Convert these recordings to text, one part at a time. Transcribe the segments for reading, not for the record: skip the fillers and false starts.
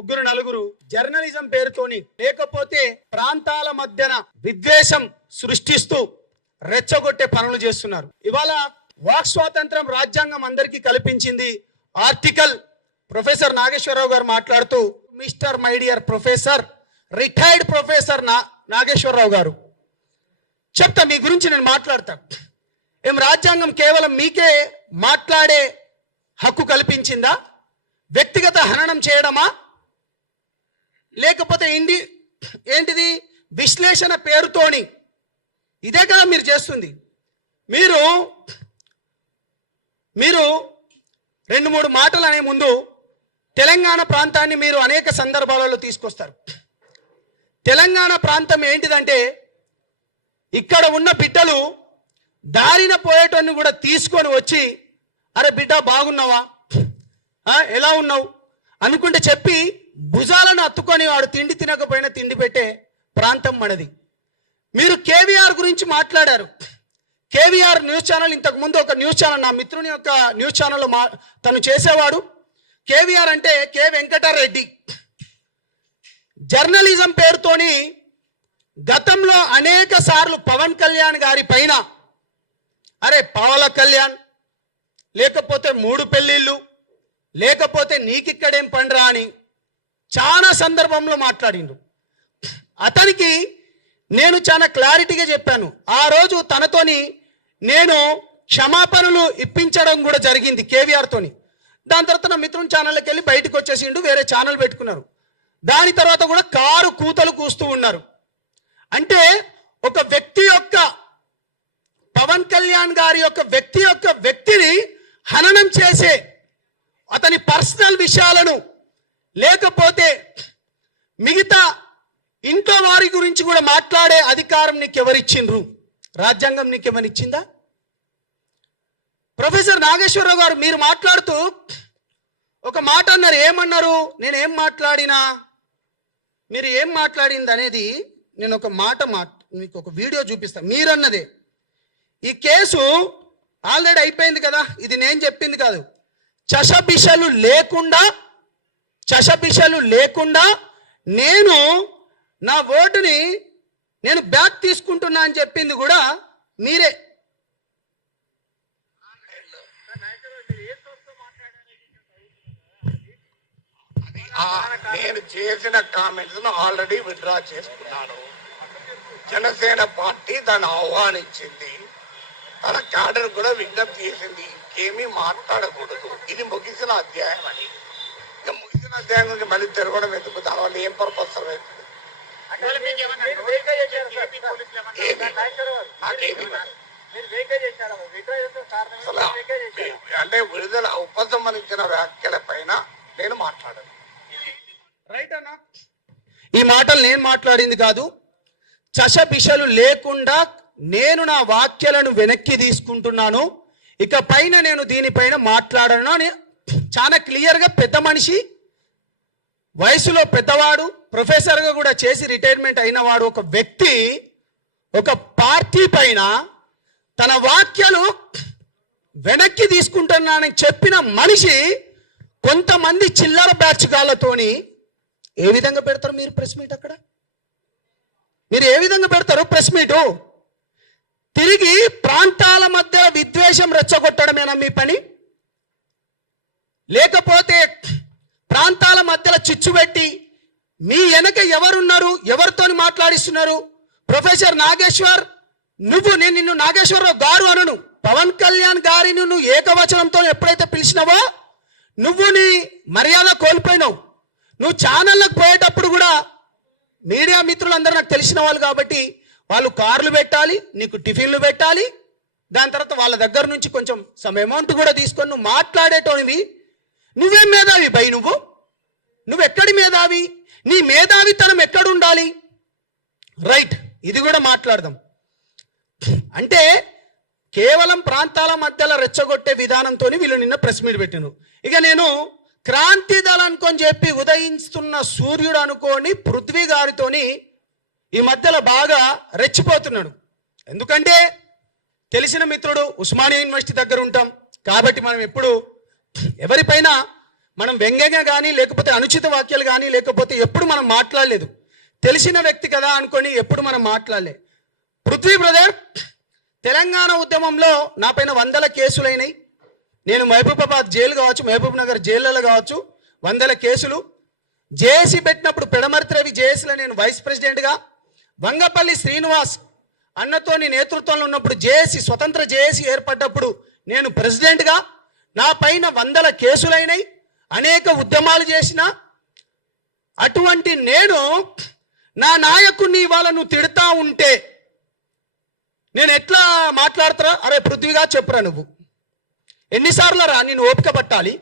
ముగ్గురు నలుగురు జర్నలిజం పేరుతోని లేకపోతే ప్రాంతాల మధ్యన విద్వేషం సృష్టిస్తూ రెచ్చగొట్టే పనులు చేస్తున్నారు. ఇవాళ వాక్ స్వాతంత్రం రాజ్యాంగం అందరికీ కల్పించింది. ఆర్టికల్ ప్రొఫెసర్ నాగేశ్వరరావు గారు మాట్లాడుతూ, mister my dear professor, retired professor Nageswararao గారు చెప్తా, మీ గురించి నేను మాట్లాడతా. ఏం రాజ్యాంగం కేవలం మీకే మాట్లాడే హక్కు కల్పించిందా? వ్యక్తిగత హననం చేయడమా? లేకపోతే ఏంటిది విశ్లేషణ పేరుతోని? ఇదే కదా మీరు చేస్తుంది. మీరు 2-3 మాటలు అనే ముందు తెలంగాణ ప్రాంతాన్ని మీరు అనేక సందర్భాలలో తీసుకొస్తారు. తెలంగాణ ప్రాంతం ఏంటిదంటే, ఇక్కడ ఉన్న బిడ్డలు దారిన పోయేటోన్ని కూడా తీసుకొని వచ్చి, అరే బిడ్డ బాగున్నావా, ఎలా ఉన్నావు అనుకుంటే చెప్పి భుజాలను అత్తుకొని వాడు తిండి తినకపోయినా తిండి పెట్టే ప్రాంతం మనది. మీరు కేవీఆర్ గురించి మాట్లాడారు. కేవీఆర్ న్యూస్ ఛానల్, ఇంతకుముందు ఒక న్యూస్ ఛానల్, నా మిత్రుని యొక్క న్యూస్ ఛానల్లో తను చేసేవాడు. కేవీఆర్ అంటే కె వెంకటరెడ్డి. జర్నలిజం పేరుతోని గతంలో అనేక సార్లు పవన్ కళ్యాణ్ గారి పైన, అరే పవన్ కళ్యాణ్, లేకపోతే 3 పెళ్ళిళ్ళు, లేకపోతే నీకిక్కడేం పండ్రా అని చాలా సందర్భంలో మాట్లాడిండు. అతనికి నేను చాలా క్లారిటీగా చెప్పాను. ఆ రోజు తనతోని నేను క్షమాపణలు ఇప్పించడం కూడా జరిగింది కేవీఆర్తోని. దాని తర్వాత నా మిత్రుని ఛానల్కి వెళ్ళి బయటకు వచ్చేసిండు, వేరే ఛానల్ పెట్టుకున్నారు. దాని తర్వాత కూడా కారు కూతలు కూస్తూ ఉన్నారు. అంటే ఒక వ్యక్తి యొక్క, పవన్ కళ్యాణ్ గారి యొక్క వ్యక్తిని హననం చేసే, అతని పర్సనల్ విషయాలను, లేకపోతే మిగతా ఇంట్లో వారి గురించి కూడా మాట్లాడే అధికారం నీకెవరిచ్చిండ్రు? రాజ్యాంగం నీకెవరిచ్చిందా? ప్రొఫెసర్ నాగేశ్వరరావు గారు మీరు మాట్లాడుతూ ఒక మాట అన్నారు. ఏమన్నారు? నేనేం మాట్లాడినా, మీరు ఏం మాట్లాడింది అనేది నేను ఒక మాట మీకు ఒక వీడియో చూపిస్తాను. మీరన్నదే, ఈ కేసు ఆల్రెడీ అయిపోయింది కదా, ఇది నేను చెప్పింది కాదు. చషబిషలు లేకుండా నేను నా ఓటుని నేను బ్యాక్ తీసుకుంటున్నా అని చెప్పింది కూడా మీరే. నేను చేసిన కామెంట్స్ ఆల్రెడీ విత్డ్రా చేసుకున్నాను. జనసేన పార్టీ దాన్ని ఆహ్వానించింది, తన క్యాడర్ కూడా విజ్ఞప్తి చేసింది, ఇంకేమీ మాట్లాడకూడదు, ఇది ముగిసిన అధ్యాయం అని. ఇక ముగిసిన అధ్యాయం నుంచి మళ్ళీ తిరగడం ఎందుకు? దానివల్ల ఏం పర్పస్ అవుతుంది? అంటే విడుదల ఉపసంహరించిన వ్యాఖ్యల పైన నేను మాట్లాడాను. రైట్ అన్నా, ఈ మాటలు నేను మాట్లాడింది కాదు. చషబిషలు లేకుండా నేను నా వాక్యాలను వెనక్కి తీసుకుంటున్నాను, ఇక పైన నేను దీనిపైన మాట్లాడను అని చాలా క్లియర్గా, పెద్ద మనిషి, వయసులో పెద్దవాడు, ప్రొఫెసర్గా కూడా చేసి రిటైర్మెంట్ అయిన వాడు, ఒక వ్యక్తి ఒక పార్టీ పైన తన వాక్యాలు వెనక్కి తీసుకుంటున్నానని చెప్పిన మనిషి కొంతమంది చిల్లర బ్యాచ్ గాళ్ళతోని ఏ విధంగా పెడతారు మీరు ప్రెస్ మీట్? అక్కడ మీరు ఏ విధంగా పెడతారు ప్రెస్ మీటు? తిరిగి ప్రాంతాల మధ్య విద్వేషం రెచ్చగొట్టడమేనా మీ పని? లేకపోతే ప్రాంతాల మధ్యలో చిచ్చు పెట్టి మీ వెనక ఎవరున్నారు, ఎవరితోని మాట్లాడిస్తున్నారు? ప్రొఫెసర్ నాగేశ్వర్, నేను నిన్ను నాగేశ్వరరావు గారు అనను. పవన్ కళ్యాణ్ గారిని నువ్వు ఏకవచనంతో ఎప్పుడైతే పిలిచినావో నువ్వు నీ మర్యాద కోల్పోయినావు. నువ్వు ఛానళ్ళకు పోయేటప్పుడు కూడా మీడియా మిత్రులందరూ నాకు తెలిసిన వాళ్ళు కాబట్టి వాళ్ళు కార్లు పెట్టాలి, నీకు టిఫిన్లు పెట్టాలి, దాని తర్వాత వాళ్ళ దగ్గర నుంచి కొంచెం సమ్ అమౌంట్ కూడా తీసుకొని నువ్వు మాట్లాడేటోనివి. నువ్వేం మేధావి బై? నువ్వెక్కడి మేధావి? నీ మేధావితనం ఎక్కడుండాలి? రైట్, ఇది కూడా మాట్లాడదాం. అంటే కేవలం ప్రాంతాల మధ్యలో రెచ్చగొట్టే విధానంతో వీళ్ళు నిన్న ప్రెస్ మీట్ పెట్టినారు. ఇక నేను క్రాంతి దళం అనుకొని చెప్పి ఉదయిస్తున్న సూర్యుడు అనుకోని పృథ్వీ గారితోని ఈ మధ్యలో బాగా రెచ్చిపోతున్నాడు. ఎందుకంటే తెలిసిన మిత్రుడు, ఉస్మానియా యూనివర్సిటీ దగ్గర ఉంటాం కాబట్టి మనం ఎప్పుడు ఎవరిపైన మనం వ్యంగ్యంగా కానీ లేకపోతే అనుచిత వాక్యాలు కానీ లేకపోతే ఎప్పుడు మనం మాట్లాడలేదు. తెలిసిన వ్యక్తి కదా అనుకొని ఎప్పుడు మనం మాట్లాడలే. పృథ్వీ బ్రదర్, తెలంగాణ ఉద్యమంలో నా పైన 100 కేసులైనాయి. నేను మహబూబాబాద్ జైలు కావచ్చు, మహబూబ్ నగర్ జైళ్ళలో కావచ్చు 100 కేసులు. జేఏసీ పెట్టినప్పుడు పెడమర్తి రవి జేఏసీలో నేను వైస్ ప్రెసిడెంట్గా, వంగపల్లి శ్రీనివాస్ అన్నతోని నేతృత్వంలో ఉన్నప్పుడు జేఏసీ స్వతంత్ర జేఏసీ ఏర్పడ్డప్పుడు నేను ప్రెసిడెంట్గా, నా పైన 100 కేసులైనాయి, అనేక ఉద్యమాలు చేసిన అటువంటి నేను నా నాయకుడిని ఇవాళ నువ్వు తిడతా ఉంటే నేను ఎట్లా మాట్లాడతారా? అరే పృథ్వీగా చెప్పురా, నువ్వు ఎన్నిసార్లు రా నేను ఓపిక పట్టాలి?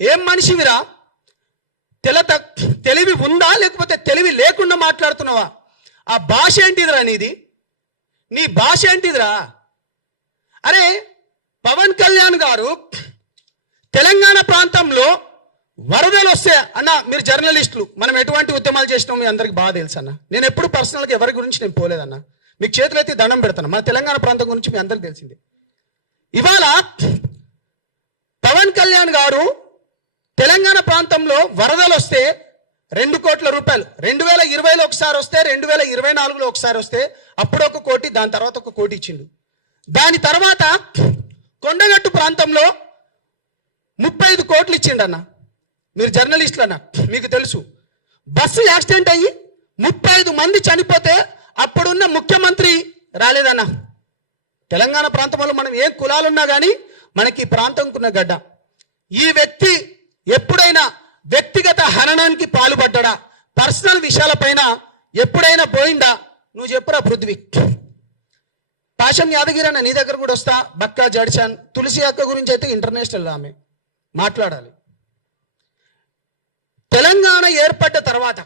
ఏం మనిషివిరా? తెలివి ఉందా లేకపోతే తెలివి లేకుండా మాట్లాడుతున్నావా? ఆ భాష ఏంటిదిరా నీది? నీ భాష ఏంటిదిరా? అరే పవన్ కళ్యాణ్ గారు తెలంగాణ ప్రాంతంలో వరదలు వస్తే అన్న, మీరు జర్నలిస్టులు, మనం ఎటువంటి ఉద్యమాలు చేసినాం మీ అందరికి బాగా తెలుసు అన్న. నేను ఎప్పుడు పర్సనల్గా ఎవరి గురించి నేను పోలేదన్న. మీకు చేతులు అయితే దండం పెడతాను. మన తెలంగాణ ప్రాంతం గురించి మీ అందరికి తెలిసింది. ఇవాళ పవన్ కళ్యాణ్ గారు తెలంగాణ ప్రాంతంలో వరదలు వస్తే 2 కోట్ల రూపాయలు 2020లో ఒకసారి వస్తే, 2024లో ఒకసారి వస్తే, అప్పుడు 1 కోటి, దాని తర్వాత 1 కోటి ఇచ్చిండు. దాని తర్వాత కొండగట్టు ప్రాంతంలో 35 కోట్లు ఇచ్చిండన్న. మీరు జర్నలిస్టులు అన్న, మీకు తెలుసు. బస్సు యాక్సిడెంట్ అయ్యి 35 మంది చనిపోతే అప్పుడున్న ముఖ్యమంత్రి రాలేదన్న. తెలంగాణ ప్రాంతంలో మనం ఏ కులాలున్నా కానీ మనకి ఈ ప్రాంతంకున్న గడ్డ. ఈ వ్యక్తి ఎప్పుడైనా వ్యక్తిగత హననానికి పాల్పడ్డా? పర్సనల్ విషయాలపైన ఎప్పుడైనా పోయిందా? నువ్వు చెప్పురా పృథ్వీ. పాషం యాదగిరి అన్న, నీ దగ్గర కూడా వస్తా. బక్కా జడ్చాన్, తులసి అక్క గురించి అయితే ఇంటర్నేషనల్ ఆమె మాట్లాడాలి. తెలంగాణ ఏర్పడ్డ తర్వాత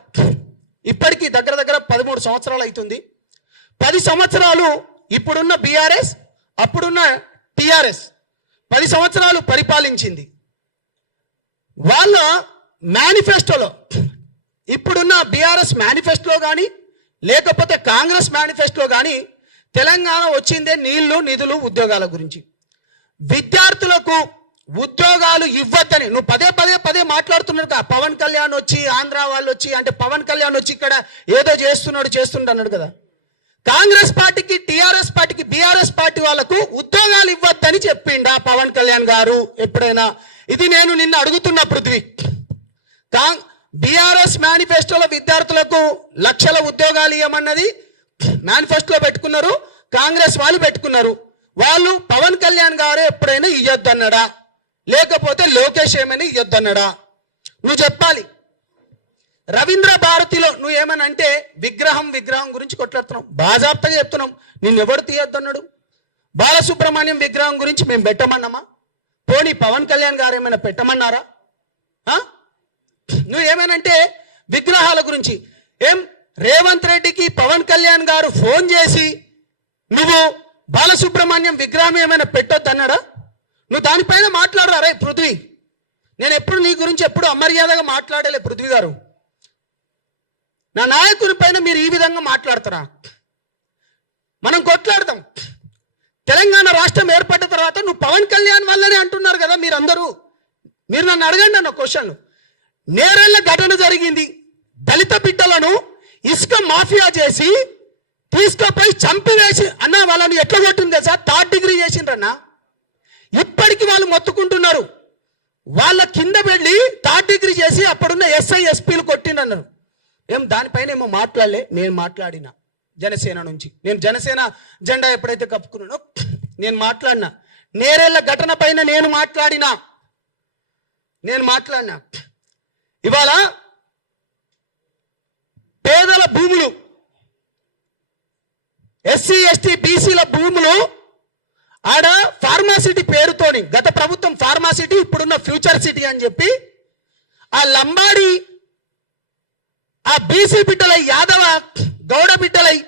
ఇప్పటికీ దగ్గర 13 సంవత్సరాలు అవుతుంది. 10 సంవత్సరాలు ఇప్పుడున్న బీఆర్ఎస్, అప్పుడున్న టీఆర్ఎస్ 10 సంవత్సరాలు పరిపాలించింది. వాళ్ళ మేనిఫెస్టోలో, ఇప్పుడున్న బీఆర్ఎస్ మేనిఫెస్టోలో కానీ లేకపోతే కాంగ్రెస్ మేనిఫెస్టోలో కానీ తెలంగాణ వచ్చిందే నీళ్లు, నిధులు, ఉద్యోగాల గురించి. విద్యార్థులకు ఉద్యోగాలు ఇవ్వద్దని నువ్వు పదే మాట్లాడుతున్నాడు కదా. పవన్ కళ్యాణ్ వచ్చి, ఆంధ్ర వాళ్ళు వచ్చి, అంటే పవన్ కళ్యాణ్ వచ్చి ఇక్కడ ఏదో చేస్తున్నాడు కదా. కాంగ్రెస్ పార్టీకి, టీఆర్ఎస్ పార్టీకి, బీఆర్ఎస్ పార్టీ వాళ్ళకు ఉద్యోగాలు ఇవ్వద్దని చెప్పిండా పవన్ కళ్యాణ్ గారు ఎప్పుడైనా? ఇది నేను నిన్ను అడుగుతున్న పృథ్వీ. బీఆర్ఎస్ మేనిఫెస్టోలో విద్యార్థులకు లక్షల ఉద్యోగాలు ఇవ్వమన్నది మేనిఫెస్టోలో పెట్టుకున్నారు, కాంగ్రెస్ వాళ్ళు పెట్టుకున్నారు. వాళ్ళు పవన్ కళ్యాణ్ గారు ఎప్పుడైనా ఇయ్యొద్దన్నాడా లేకపోతే లోకేష్ ఏమైనా ఇయ్యొద్దన్నాడా? నువ్వు చెప్పాలి. రవీంద్ర భారతిలో నువ్వు ఏమని అంటే విగ్రహం గురించి కొట్లాడుతున్నావు, బాజాప్తగా చెప్తున్నాం. నిన్నెవడు తీయొద్దన్నాడు? బాలసుబ్రహ్మణ్యం విగ్రహం గురించి మేము పెట్టమన్నామా? పోనీ పవన్ కళ్యాణ్ గారు ఏమైనా పెట్టమన్నారా? నువ్వు ఏమైనంటే విగ్రహాల గురించి ఏం రేవంత్ రెడ్డికి పవన్ కళ్యాణ్ గారు ఫోన్ చేసి నువ్వు బాలసుబ్రహ్మణ్యం విగ్రహం ఏమైనా పెట్టొద్దన్నాడా? నువ్వు దానిపైన మాట్లాడరా? రే పృథ్వీ, నేను ఎప్పుడు నీ గురించి ఎప్పుడు అమర్యాదగా మాట్లాడలే పృథ్వీ గారు. నా నాయకుని పైన మీరు ఈ విధంగా మాట్లాడతారా? మనం కొట్లాడతాం. తెలంగాణ రాష్ట్రం ఏర్పడ్డ తర్వాత నువ్వు పవన్ కళ్యాణ్ వల్లనే అంటున్నారు కదా మీరందరూ. మీరు నన్ను అడగండి అన్న క్వశ్చన్లు. నేరేళ్ల ఘటన జరిగింది. దళిత బిడ్డలను ఇసుక మాఫియా చేసి తీసుకుపోయి చంపివేసి అన్న వాళ్ళని ఎట్లా కొట్టింది సార్? 3rd degree చేసిండ్రన్న. ఇప్పటికి వాళ్ళు మొత్తుకుంటున్నారు. వాళ్ళ కింద వెళ్ళి 3rd డిగ్రీ చేసి అప్పుడున్న ఎస్ఐ ఎస్పీలు కొట్టిండన్నారు. ఏం దానిపైన ఏమో మాట్లాడలే. నేను మాట్లాడినా జనసేన నుంచి. నేను జనసేన జెండా ఎప్పుడైతే కప్పుకున్నానో నేను మాట్లాడినా. నేరేళ్ల ఘటన పైన నేను మాట్లాడినా. ఇవాళ పేదల భూములు, ఎస్సీ ఎస్టీ బీసీల భూములు ఆడ ఫార్మాసిటీ పేరుతోని, గత ప్రభుత్వం ఫార్మాసిటీ, ఇప్పుడున్న ఫ్యూచర్ సిటీ అని చెప్పి ఆ లంబాడి, ఆ బీసీ బిడ్డలై, యాదవ గౌడ బిడ్డలై,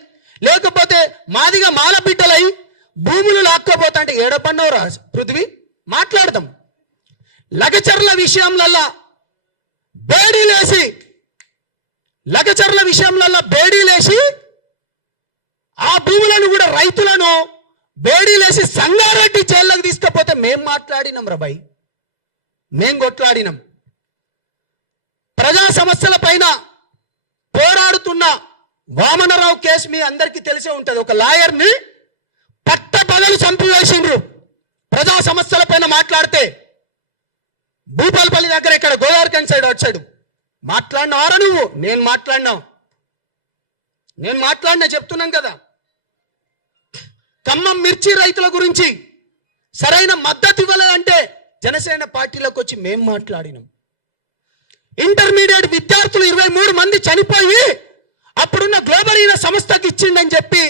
లేకపోతే మాదిగా మాల బిడ్డలై భూములు లాక్కోపోతా అంటే ఏడపన్నవరా పృథ్వీ? మాట్లాడదాం. లగచర్ల విషయంలో బేడీలేసి ఆ భూములను కూడా రైతులను బేడీలేసి సంగారెడ్డి జైల్లోకి తీసుకపోతే మేం మాట్లాడినాం రా భయ్, మేం కొట్లాడినాం. ప్రజా సమస్యల పైన పోరాడుతున్న వామనరావు కేసు మీ అందరికీ తెలిసే ఉంటుంది. ఒక లాయర్ని పట్టపగలు చంపివేసిండ్రు ప్రజా సమస్యల పైన మాట్లాడితే. భూపాలపల్లి దగ్గర ఇక్కడ గోదావరిఖండ్ సైడ్ వచ్చాడు. మాట్లాడినారా నువ్వు? నేను మాట్లాడినా చెప్తున్నాం కదా. ఖమ్మం మిర్చి రైతుల గురించి సరైన మద్దతు ఇవ్వలేదంటే జనసేన పార్టీలోకి వచ్చి మేం మాట్లాడినాం. ఇంటర్మీడియట్ విద్యార్థులు 23 మంది చనిపోయి అప్పుడున్న గ్లోబరీన సంస్థకి ఇచ్చిండని చెప్పి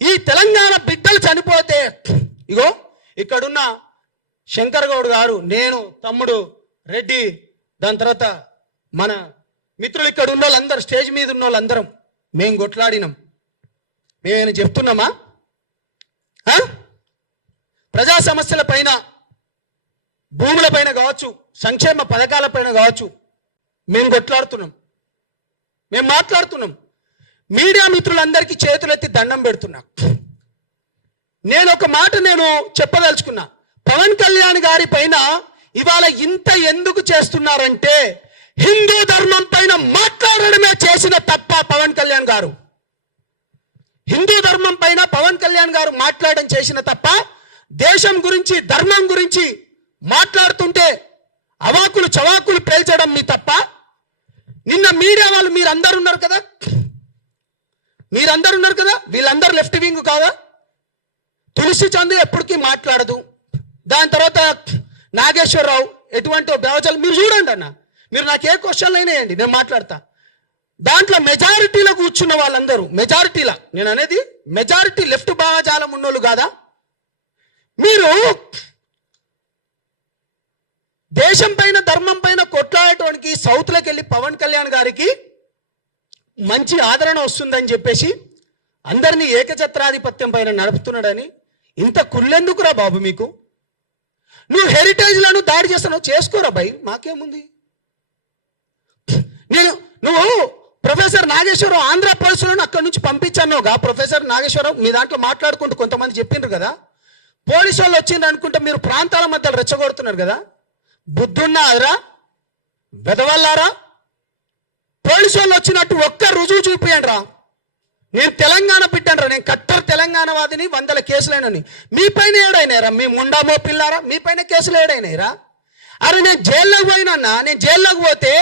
ఈ తెలంగాణ బిడ్డలు చనిపోతే ఇగో ఇక్కడున్న శంకర్ గౌడ్ గారు, నేను, తమ్ముడు రెడ్డి, దాని తర్వాత మన మిత్రులు ఇక్కడ ఉన్న వాళ్ళందరూ, స్టేజ్ మీద ఉన్న వాళ్ళందరం మేము కొట్లాడినాం. మేమేమైనా చెప్తున్నామా? ప్రజా సమస్యల పైన, భూముల పైన కావచ్చు, సంక్షేమ పథకాల పైన కావచ్చు మేము కొట్లాడుతున్నాం, మేము మాట్లాడుతున్నాం. మీడియా మిత్రులందరికీ చేతులెత్తి దండం పెడుతున్నా. నేను ఒక మాట చెప్పదలుచుకున్నా. పవన్ కళ్యాణ్ గారి పైన ఇవాళ ఇంత ఎందుకు చేస్తున్నారంటే హిందూ ధర్మం పైన మాట్లాడడమే చేసిన తప్ప పవన్ కళ్యాణ్ గారు. హిందూ ధర్మం పైన పవన్ కళ్యాణ్ గారు మాట్లాడడం చేసిన తప్ప దేశం గురించి, ధర్మం గురించి మాట్లాడుతుంటే అవాకులు చవాకులు పేల్చడం మీ తప్ప. నిన్న మీడియా వాళ్ళు మీరందరూ ఉన్నారు కదా, వీళ్ళందరూ లెఫ్ట్ వింగ్ కాదా? తులసి చందు ఎప్పటికీ మాట్లాడదు. దాని తర్వాత నాగేశ్వరరావు ఎటువంటి బేవచాలు మీరు చూడండి అన్న. మీరు నాకు ఏ క్వశ్చన్లు అయినా వేయండి, నేను మాట్లాడతా. దాంట్లో మెజారిటీలో కూర్చున్న వాళ్ళందరూ, మెజారిటీలా నేను అనేది మెజారిటీ లెఫ్ట్ భావజాలం ఉన్నోళ్ళు కాదా? మీరు దేశం పైన, ధర్మం పైన కొట్లాడటానికి సౌత్లోకి వెళ్ళి పవన్ కళ్యాణ్ గారికి మంచి ఆదరణ వస్తుందని చెప్పేసి అందరినీ ఏకఛత్రాధిపత్యం పైన నడుపుతున్నాడని ఇంత కుళ్ళెందుకురా బాబు మీకు? నువ్వు హెరిటేజ్లను దాడి చేస్తున్నావు, చేసుకోరా భయ్, మాకేముంది? నువ్వు ప్రొఫెసర్ నాగేశ్వరరావు ఆంధ్ర పోలీసులను అక్కడి నుంచి పంపించానుగా. ప్రొఫెసర్ నాగేశ్వరరావు మీ దాంట్లో మాట్లాడుకుంటూ కొంతమంది చెప్పిండ్రు కదా, పోలీసు వాళ్ళు వచ్చిండ్రు అనుకుంటే మీరు ప్రాంతాల మధ్యలో రెచ్చగొడుతున్నారు కదా. బుద్ధున్నారా వెదవల్లారా? పోలీసు వాళ్ళు వచ్చినట్టు ఒక్క రుజువు చూపియండి రా. నేను తెలంగాణ బిడ్డనరా, నేను కట్టర్ తెలంగాణ వాదిని, 100 కేసులైనని. మీ పైన ఏడైనారా? మీ ముండామో పిల్లారా, మీ పైన కేసులు ఏడైనాయిరా? అరే నేను జైల్లోకి పోయినన్నా, నేను జైల్లోకి పోతే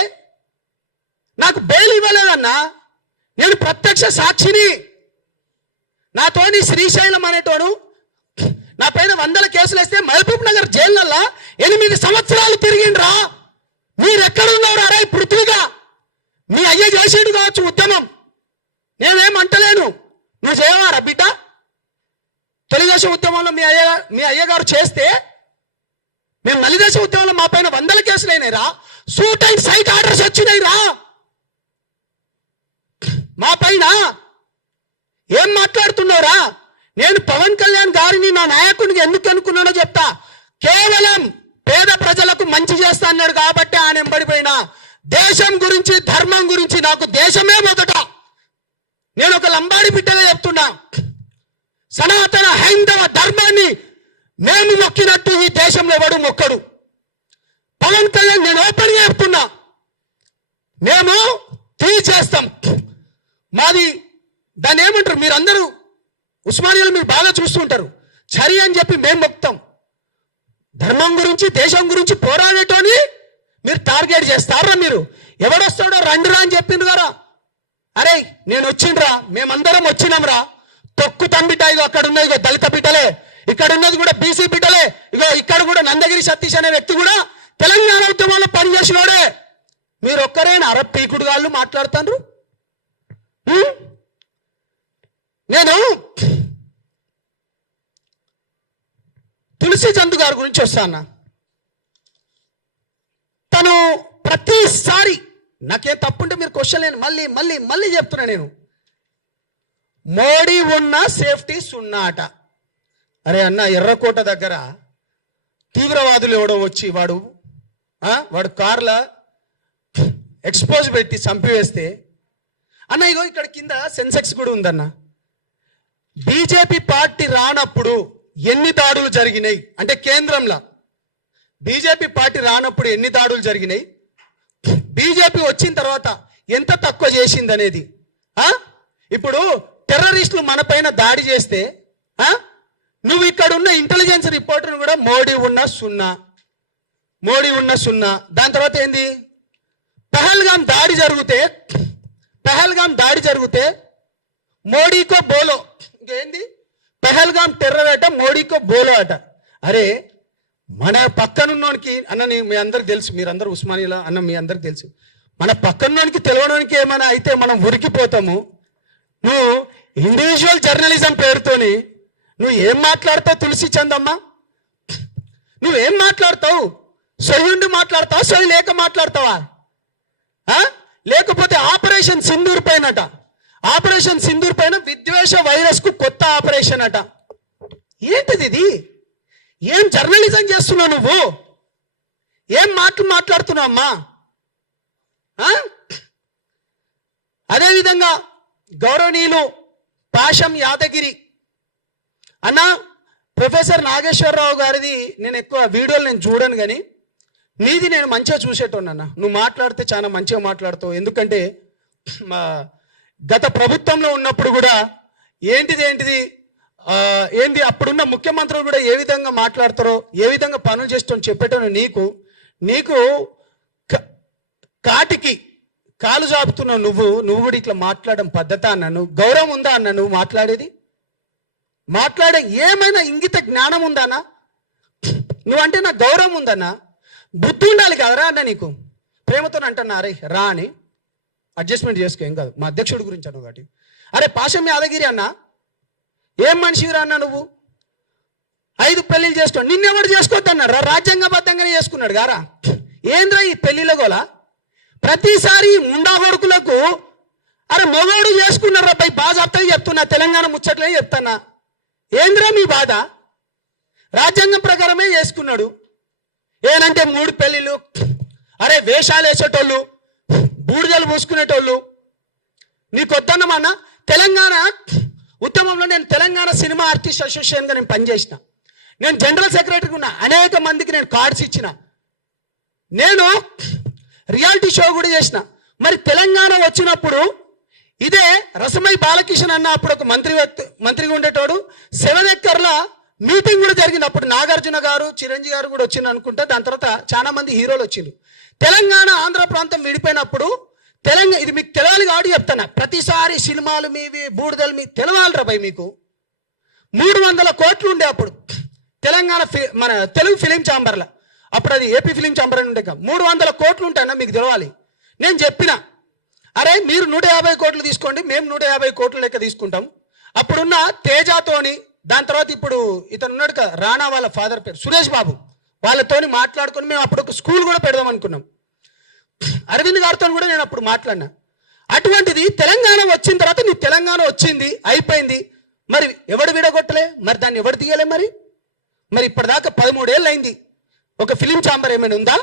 నాకు బెయిల్ ఇవ్వలేదన్నా, నేను ప్రత్యక్ష సాక్షిని. నాతోని శ్రీశైలం అనేటోడు నా పైన 100 కేసులు వేస్తే మహబూబ్ నగర్ జైళ్ళల్లో 8 సంవత్సరాలు తిరిగిండ్రా. మీరెక్కడున్నారా రా పృథ్వీగా? మీ అయ్య చేసేడు కావచ్చు ఉద్యమం, నేనేమంటలేను. నువ్వు చేయవారా బిడ్డ? తెలుగుదేశం ఉద్యమంలో మీ అయ్యగారు చేస్తే మేము నలిదేశం ఉద్యమంలో మా పైన 100 కేసులు అయినాయిరా. సూట్ అండ్ సైట్ ఆర్డర్స్ వచ్చినాయిరా మా పైన. ఏం మాట్లాడుతున్నావురా? నేను పవన్ కళ్యాణ్ గారిని నా నాయకుడిని ఎందుకు అనుకున్నానో చెప్తా. కేవలం పేద ప్రజలకు మంచి చేస్తా అన్నాడు కాబట్టి ఆయన ఎంబడిపోయినా. దేశం గురించి, ధర్మం గురించి నాకు దేశమే మొదట. నేను ఒక లంబాడి బిడ్డగా చెప్తున్నా, సనాతన హైందవ ధర్మాన్ని మేము మొక్కినట్టు ఈ దేశంలో ఎవడు మొక్కడు. పవన్ కళ్యాణ్ నేను ఓపెన్గా చెప్తున్నా, మేము చేస్తాం. మాది దాన్ని ఏమంటారు మీరందరూ ఉస్మానియాలో మీరు బాగా చూస్తుంటారు, చరి అని చెప్పి మేము మొక్తాం. ధర్మం గురించి, దేశం గురించి పోరాడేటోని మీరు టార్గెట్ చేస్తారా? మీరు ఎవడొస్తాడో రండిరా అని చెప్పిండ్రు కదా. అరే నేను వచ్చిండ్రా, మేమందరం వచ్చినాంరా. తొక్కు తంబిట, ఇగో అక్కడ ఉన్నది ఇగో దళిత బిడ్డలే, ఇక్కడ ఉన్నది కూడా బీసీ బిడ్డలే, ఇగో ఇక్కడ కూడా నందగిరి సతీష్ అనే వ్యక్తి కూడా తెలంగాణ ఉద్యమంలో పనిచేసినోడే. మీరు ఒక్కరేనా అర పీకుడు గాళ్ళు మాట్లాడుతాండ్రు? నేను తులసి చందు గారి గురించి వస్తాను. తను ప్రతిసారి నాకేం తప్పుంటే మీరు క్వశ్చన్ లేని మళ్ళీ మళ్ళీ మళ్ళీ చెప్తున్నా. నేను మోడీ ఉన్న సేఫ్టీ సున్నాట. అరే అన్న, ఎర్రకోట దగ్గర తీవ్రవాదులు ఎవడో వచ్చి వాడు కార్ల ఎక్స్పోజ్ పెట్టి చంపివేస్తే అన్న ఇగో ఇక్కడ కింద సెన్సెక్స్ కూడా ఉందన్న. బీజేపీ పార్టీ రానప్పుడు ఎన్ని దాడులు జరిగినాయి అంటే కేంద్రంలో బీజేపీ పార్టీ రానప్పుడు ఎన్ని దాడులు జరిగినాయి? బీజేపీ వచ్చిన తర్వాత ఎంత తక్కువ చేసింది అనేది. ఇప్పుడు టెర్రరిస్టులు మన పైన దాడి చేస్తే నువ్వు ఇక్కడ ఉన్న ఇంటెలిజెన్స్ రిపోర్టర్ని కూడా మోడీ ఉన్న సున్నా. దాని తర్వాత ఏంది, పహల్గామ్ దాడి జరిగితే మోడీకో బోలో, ఇంకేంది పహల్గామ్ టెర్రర్ అట, మోడీకో బోలో అట. అరే మన పక్కనున్నోనికి అన్న, మీ అందరికి తెలుసు, మీరందరూ ఉస్మానియాలో అన్న, మీ అందరికి తెలుసు, మన పక్కనున్నోనికి తెలియడానికి ఏమైనా అయితే మనం ఉరికిపోతాము. నువ్వు ఇండివిజువల్ జర్నలిజం పేరుతోని నువ్వు ఏం మాట్లాడతావు తులసి చందమ్మ? నువ్వేం మాట్లాడతావు? సొయ్యుండి మాట్లాడతావా, సొయ్యి లేక మాట్లాడతావా? లేకపోతే ఆపరేషన్ సింధూర్ పైన విద్వేష వైరస్ కు కొత్త ఆపరేషన్ అట. ఏంటిది ఇది? ఏం జర్నలిజం చేస్తున్నావు నువ్వు? ఏం మాట్లాడుతున్నావు అమ్మా? అదేవిధంగా గౌరవనీయులు పాషం యాదగిరి అన్న, ప్రొఫెసర్ నాగేశ్వరరావు గారిది నేను ఎక్కువ వీడియోలు నేను చూడను, కానీ నీది నేను మంచిగా చూసేటోనన్నా. నువ్వు మాట్లాడితే చాలా మంచిగా మాట్లాడతావు. ఎందుకంటే గత ప్రభుత్వంలో ఉన్నప్పుడు కూడా ఏంది అప్పుడున్న ముఖ్యమంత్రులు కూడా ఏ విధంగా మాట్లాడతారో, ఏ విధంగా పనులు చేస్తామని చెప్పేటోను. నీకు కాటికి కాలు చాపుతున్నావు నువ్వు కూడా ఇట్లా మాట్లాడడం పద్ధత అన్న? నువ్వు గౌరవం ఉందా అన్న? నువ్వు మాట్లాడే ఏమైనా ఇంగిత జ్ఞానం ఉందన్నా? నువ్వంటే నాకు గౌరవం ఉందన్నా, బుద్ధి ఉండాలి కదరా అన్న. నీకు ప్రేమతో అంటున్నా, అరే రా అని అడ్జస్ట్మెంట్ చేసుకో, ఏం కాదు. మా అధ్యక్షుడి గురించి అన్న కాబట్టి. అరే పాషం యాదగిరి అన్న, ఏం మనిషిరా అన్న నువ్వు? 5 పెళ్ళిళ్ళు చేసుకో, నిన్నెవడు చేసుకోవద్దన్నాడు? రాజ్యాంగబద్ధంగానే చేసుకున్నాడు గారా. ఏంద్రా ఈ పెళ్లిల గోల? ప్రతిసారి ముండా కొడుకులకు అరే మొగోడు చేసుకున్నారు రా, బాజాప్తగా చెప్తున్నా, తెలంగాణ ముచ్చట్లే చెప్తానా. ఏంద్రా మీ బాధ? రాజ్యాంగం ప్రకారమే చేసుకున్నాడు. ఏనంటే 3 పెళ్ళిళ్ళు. అరే వేషాలు వేసేటోళ్ళు, బూడిదలు పూసుకునేటోళ్ళు నీకొద్దన్నమన్నా. తెలంగాణ ఉద్యమంలో నేను తెలంగాణ సినిమా ఆర్టిస్ట్ అసోసియేషన్గా నేను పనిచేసిన, నేను జనరల్ సెక్రటరీగా ఉన్నా, అనేక మందికి నేను కార్డ్స్ ఇచ్చిన, నేను రియాలిటీ షో కూడా చేసిన. మరి తెలంగాణ వచ్చినప్పుడు ఇదే రసమై బాలకిషన్ అన్న అప్పుడు ఒక మంత్రిగా ఉండేటోడు 7 ఎకర్ల మీటింగ్ కూడా జరిగింది. అప్పుడు నాగార్జున గారు, చిరంజీవి గారు కూడా వచ్చింది అనుకుంటా. దాని తర్వాత చాలా మంది హీరోలు వచ్చింది. తెలంగాణ ఆంధ్ర ప్రాంతం విడిపోయినప్పుడు ఇది మీకు తెలవాలి కాబట్టి చెప్తాను. ప్రతిసారి సినిమాలు మీవి, బూడిదలు మీ తెలవాలిరా భయ్. మీకు 300 కోట్లు ఉండే అప్పుడు తెలంగాణ మన తెలుగు ఫిలిం ఛాంబర్లో. అప్పుడు అది ఏపీ ఫిలిం ఛాంబర్ అని ఉండే. 300 కోట్లు ఉంటాయన్నా, మీకు తెలవాలి. నేను చెప్పిన, అరే మీరు 150 కోట్లు తీసుకోండి, మేము 150 కోట్ల లెక్క తీసుకుంటాం. అప్పుడున్న తేజాతోని, దాని తర్వాత ఇప్పుడు ఇతను ఉన్నాడు కదా రాణా వాళ్ళ ఫాదర్ పేరు సురేష్ బాబు, వాళ్ళతోని మాట్లాడుకొని మేము అప్పుడు ఒక స్కూల్ కూడా పెడదాం అనుకున్నాం. అరవింద్ గారితో కూడా నేను అప్పుడు మాట్లాడినా. అటువంటిది తెలంగాణ వచ్చిన తర్వాత నీ తెలంగాణ వచ్చింది, అయిపోయింది. మరి ఎవడు విడగొట్టలే? మరి దాన్ని ఎవడు తీయలే? మరి ఇప్పటిదాకా 13 ఏళ్ళు అయింది. ఒక ఫిలిం ఛాంబర్ ఏమైనా ఉందా?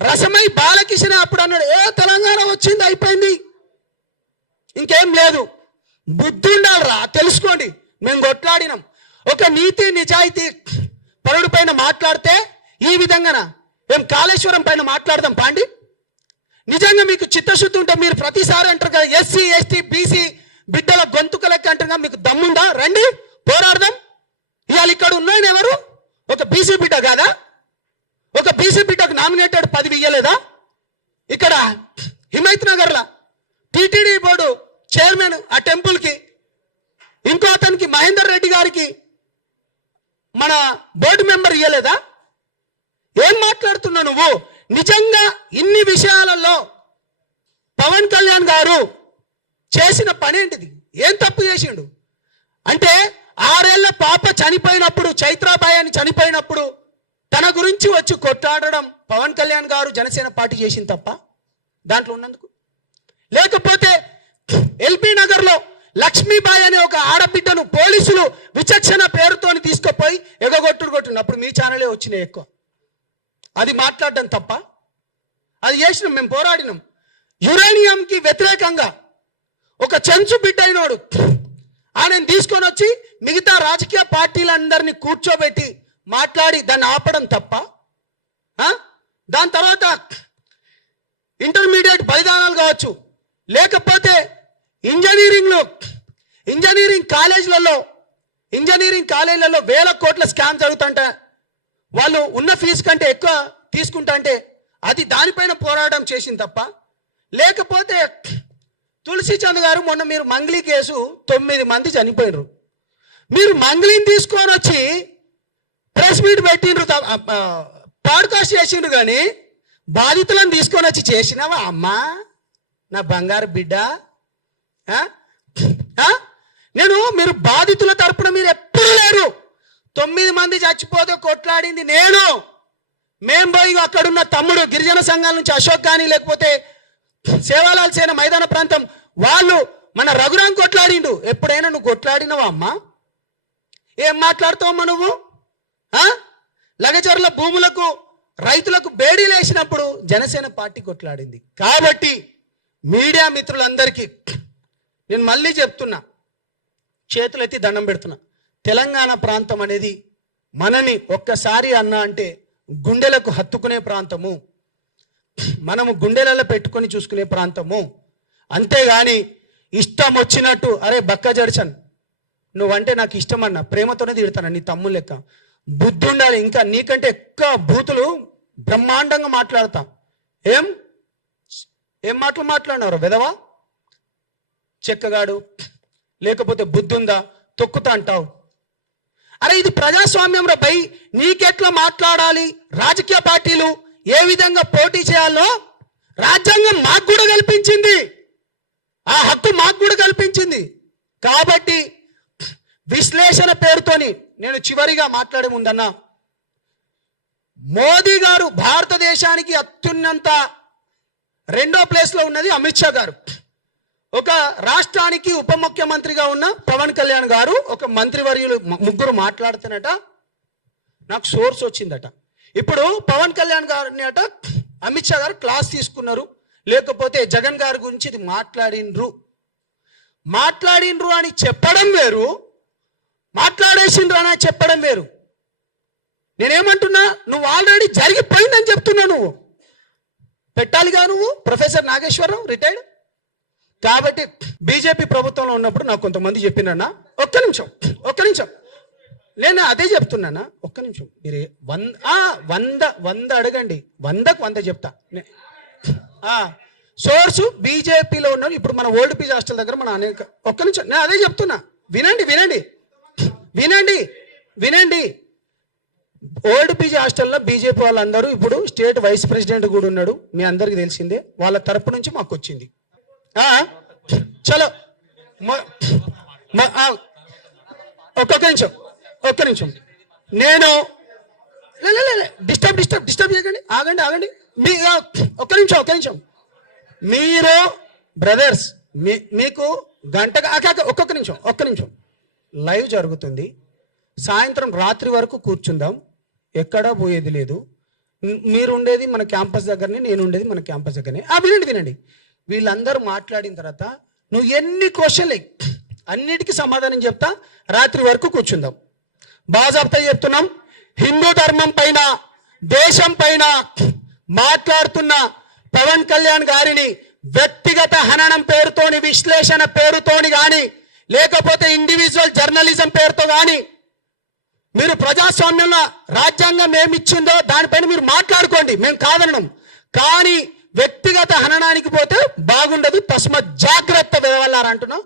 రసమై బాలకిషన్ అప్పుడు అన్నాడు, తెలంగాణ వచ్చింది, అయిపోయింది, ఇంకేం లేదు. బుద్ధి ఉండాలిరా, తెలుసుకోండి. మేము కొట్లాడినాం. ఒక నీతి నిజాయితీ పరుడు పైన మాట్లాడితే ఈ విధంగానా? మేము కాళేశ్వరం పైన మాట్లాడదాం పాండి. నిజంగా మీకు చిత్తశుద్ధి ఉంటే మీరు ప్రతిసారి అంటారు కదా ఎస్సీ ఎస్టీ బీసీ బిడ్డల గొంతుక లెక్క అంటారు కదా, మీకు దమ్ముందా? రండి పోరాడదాం. ఇవాళ ఇక్కడ ఉన్నాయన ఎవరు? ఒక బీసీ బిడ్డ కాదా? ఒక బీసీ బిడ్డకు నామినేటెడ్ పదవి ఇయ్యలేదా? ఇక్కడ హిమైత్ నగర్లో టీటీడీ బోర్డు చైర్మన్ ఆ టెంపుల్కి, ఇంకో అతనికి మహేందర్ రెడ్డి గారికి మన బోర్డు మెంబర్ ఇయ్యలేదా? ఏం మాట్లాడుతున్నావు నువ్వు? నిజంగా ఇన్ని విషయాలలో పవన్ కళ్యాణ్ గారు చేసిన పని ఏంటిది? ఏం తప్పు చేసిండు అంటే 6 ఏళ్ల పాప చనిపోయినప్పుడు, చైత్రాబాయి అని చనిపోయినప్పుడు తన గురించి వచ్చి కొట్లాడడం పవన్ కళ్యాణ్ గారు జనసేన పార్టీ చేసింది తప్ప దాంట్లో ఉన్నందుకు. లేకపోతే ఎల్బీ నగర్లో లక్ష్మీబాయి అనే ఒక ఆడబిడ్డను పోలీసులు విచక్షణ పేరుతోని తీసుకుపోయి కొట్టిన అప్పుడు మీ ఛానలే వచ్చినాయి ఎక్కువ. అది మాట్లాడడం తప్ప? అది చేసినాం, మేము పోరాడినాం. యురేనియంకి వ్యతిరేకంగా ఒక చెంచు బిడ్డ అయినోడు ఆయనను తీసుకొని వచ్చి మిగతా రాజకీయ పార్టీలందరినీ కూర్చోబెట్టి మాట్లాడి దాన్ని ఆపడం తప్ప? దాని తర్వాత ఇంటర్మీడియట్ బలిదానాలు కావచ్చు, లేకపోతే ఇంజనీరింగ్ కాలేజీలలో వేల కోట్ల స్కామ్ జరుగుతుంట, వాళ్ళు ఉన్న ఫీజు కంటే ఎక్కువ తీసుకుంటా అంటే అది దానిపైన పోరాటం చేసింది తప్ప, లేకపోతే తులసి చంద్ గారు మొన్న మీరు మంగ్లీ కేసు 9 మంది చనిపోయినరు, మీరు మంగ్లీని తీసుకొని వచ్చి ప్రెస్ మీట్ పెట్టిండ్రు, పాడ్కాస్ట్ చేసిండ్రు, కానీ బాధితులను తీసుకొని వచ్చి చేసినావా అమ్మా నా బంగారు బిడ్డ? మీరు బాధితుల తరపున మీరు ఎప్పుడు లేరు. 9 మంది చచ్చిపోతే కొట్లాడింది నేను. మేం పోయి అక్కడున్న తమ్ముడు గిరిజన సంఘాల నుంచి అశోక్ కానీ, లేకపోతే సేవాలాల్ సేన మైదాన ప్రాంతం వాళ్ళు మన రఘురాం కొట్లాడిండు. ఎప్పుడైనా నువ్వు కొట్లాడినవా అమ్మా? ఏం మాట్లాడుతావమ్మా నువ్వు? లగచర్ల భూములకు రైతులకు బేడీలు వేసినప్పుడు జనసేన పార్టీ కొట్లాడింది. కాబట్టి మీడియా మిత్రులందరికీ నేను మళ్ళీ చెప్తున్నా, చేతులెత్తి దండం పెడుతున్నా, తెలంగాణ ప్రాంతం అనేది మనని ఒక్కసారి అన్నా అంటే గుండెలకు హత్తుకునే ప్రాంతము, మనము గుండెలలో పెట్టుకొని చూసుకునే ప్రాంతము. అంతేగాని ఇష్టం వచ్చినట్టు అరే బక్క జడ్సన్ నువ్వంటే నాకు ఇష్టం అన్న ప్రేమతోనే తిడతాను, నీ తమ్ముడు లెక్క బుద్ధి ఉండాలి. ఇంకా నీకంటే ఎక్కువ బూతులు బ్రహ్మాండంగా మాట్లాడతాం. ఏం మాటలు మాట్లాడినారు వెదవా చెక్కగాడు, లేకపోతే బుద్ధి ఉందా తొక్కుతా అంటావు. అరే ఇది ప్రజాస్వామ్యం రా భయ్, నీకెట్లా మాట్లాడాలి, రాజకీయ పార్టీలు ఏ విధంగా పోటీ చేయాలో రాజ్యాంగం మాకు కూడా కల్పించింది, ఆ హక్కు మాకు కూడా కల్పించింది. కాబట్టి విశ్లేషణ పేరుతోని నేను చివరిగా మాట్లాడే ముందన్నా, మోదీ గారు భారతదేశానికి అత్యున్నత 2వ ప్లేస్లో ఉన్నది అమిత్ షా గారు, ఒక రాష్ట్రానికి ఉప ముఖ్యమంత్రిగా ఉన్న పవన్ కళ్యాణ్ గారు, ఒక మంత్రివర్యులు ముగ్గురు మాట్లాడుతున్నట నాకు సోర్స్ వచ్చిందట. ఇప్పుడు పవన్ కళ్యాణ్ గారిని అట అమిత్ షా గారు క్లాస్ తీసుకున్నారు, లేకపోతే జగన్ గారి గురించి ఇది మాట్లాడిండ్రు అని చెప్పడం వేరు, మాట్లాడేసిండ్రు అని చెప్పడం వేరు. నేనేమంటున్నా, నువ్వు ఆల్రెడీ జరిగిపోయిందని చెప్తున్నా. నువ్వు పెట్టాలిగా, నువ్వు ప్రొఫెసర్ నాగేశ్వరరావు రిటైర్డ్. కాబట్టి బీజేపీ ప్రభుత్వంలో ఉన్నప్పుడు నాకు కొంతమంది చెప్పినన్నా, ఒక్క నిమిషం నేను అదే చెప్తున్నానా, ఒక్క నిమిషం మీరు 100 అడగండి, 100కు 100 చెప్తా. సోర్సు బీజేపీలో ఉన్నారు. ఇప్పుడు మన ఓల్డ్ పీజీ హాస్టల్ దగ్గర మన అనేక, ఒక్క నిమిషం నేను అదే చెప్తున్నా, వినండి. ఓల్డ్ పీజీ హాస్టల్లో బీజేపీ వాళ్ళందరూ ఇప్పుడు స్టేట్ వైస్ ప్రెసిడెంట్ కూడా ఉన్నాడు, మీ అందరికి తెలిసిందే. వాళ్ళ తరపు నుంచి మాకు వచ్చింది. చలో ఒక్క నిమిషం నేను డిస్టర్బ్ చేయకండి, ఆగండి. మీ ఒక్క నిమిషం మీరు బ్రదర్స్ మీకు గంటగా ఒక్క నిమిషం లైవ్ జరుగుతుంది. సాయంత్రం రాత్రి వరకు కూర్చుందాం, ఎక్కడా పోయేది లేదు. మీరు ఉండేది మన క్యాంపస్ దగ్గరనే, నేను ఉండేది మన క్యాంపస్ దగ్గరనే. వినండి. వీళ్ళందరూ మాట్లాడిన తర్వాత నువ్వు ఎన్ని క్వశ్చన్లు అన్నిటికీ సమాధానం చెప్తా, రాత్రి వరకు కూర్చుందాం. బాజాబ్తా చెప్తున్నాం. హిందూ ధర్మం పైన, దేశం పైన మాట్లాడుతున్న పవన్ కళ్యాణ్ గారిని వ్యక్తిగత హననం పేరుతోని, విశ్లేషణ పేరుతోని కానీ, లేకపోతే ఇండివిజువల్ జర్నలిజం పేరుతో కానీ మీరు ప్రజాస్వామ్యంలో రాజ్యాంగం ఏమిచ్చిందో దానిపైన మీరు మాట్లాడుకోండి, మేము కాదనడం. కానీ వ్యక్తిగత హననానికి పోతే బాగుండదు, తస్మత్ జాగ్రత్త వెదవల్లారంటున్నాం.